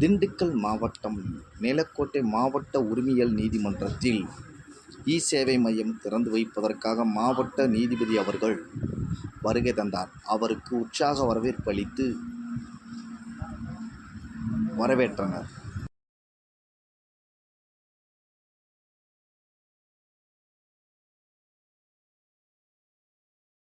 திண்டுக்கல் மாவட்டம் மேலக்கோட்டை மாவட்ட உரிமையியல் நீதிமன்றத்தில் இ சேவை மையம் திறந்து வைப்பதற்காக மாவட்ட நீதிபதி அவர்கள் வருகை தந்தார். அவருக்கு உற்சாக வரவேற்பு அளித்து வரவேற்றனர்.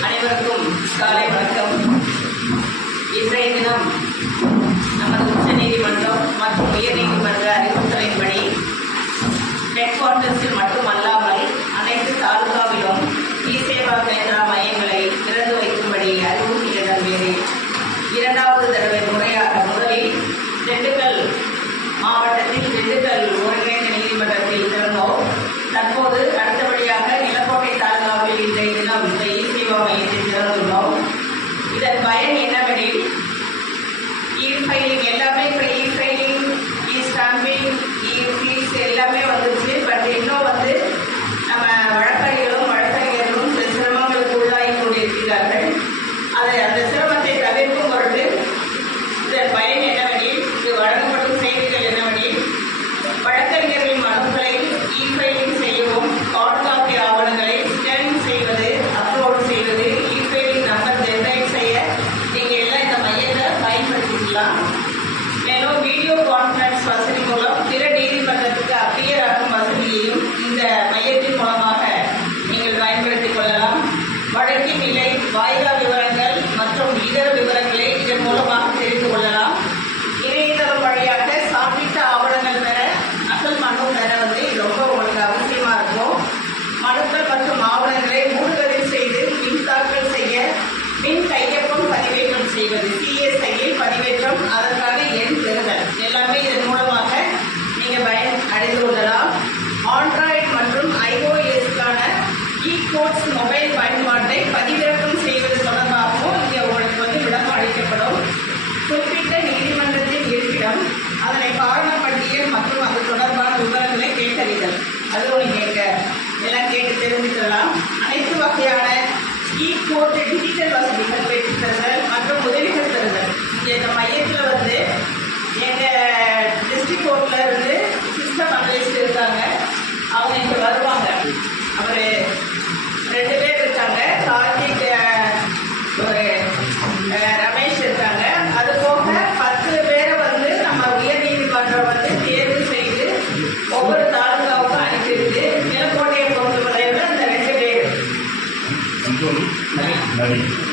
அனைவருக்கும் காலை வணக்கம். இன்றைய தினம் நமது உச்ச நீதிமன்றம் மற்றும் உயர் நீதிமன்ற அறிவுறுத்தலின்படி ஹெட் குவார்ட்டர்ஸில் மட்டுமல்லாமல் அனைத்து தாலுகாவிலும் இ சேவா கேந்திரா மையங்களை திறந்து வைக்கும்படி அறிவுறுத்தியதன் மீது இரண்டாவது தடவை முறையாக முதலில் திண்டுக்கல் மாவட்டத்தில் திண்டுக்கல் ஒரு மேலும் வீடியோ கான்ஃபரன்ஸ் வசதி மூலம் பிற நீதிமன்றத்துக்கு அப்பியர் ஆகும் வசதியையும் இந்த மையத்தின் மூலமாக போட்டு டிஜிட்டல் வசதிகள் பெற்றுத்தருதல் மற்றும் உதவிகள் தருதல். இங்கே இந்த மையத்தில் வந்து எங்கள் டிஸ்ட்ரிக்ட் கோர்ட்டில் இருந்து சிஸ்டம் அனலிஸ்ட் இருக்காங்க. அவங்க இங்கே வருவாங்க. அவர் ரெண்டு பேர் இருக்காங்க. கார்த்திக் ஒரு ரமேஷ் இருக்காங்க. அது போக பத்து பேரை வந்து நம்ம உயர் நீதிமன்றம் வந்து தேர்வு செய்து ஒவ்வொரு தாலுகாவுக்கும் அனுப்பிடுது நிலக்கோட்டையை பொறுத்தவரையில் அந்த ரெண்டு பேர். Amen.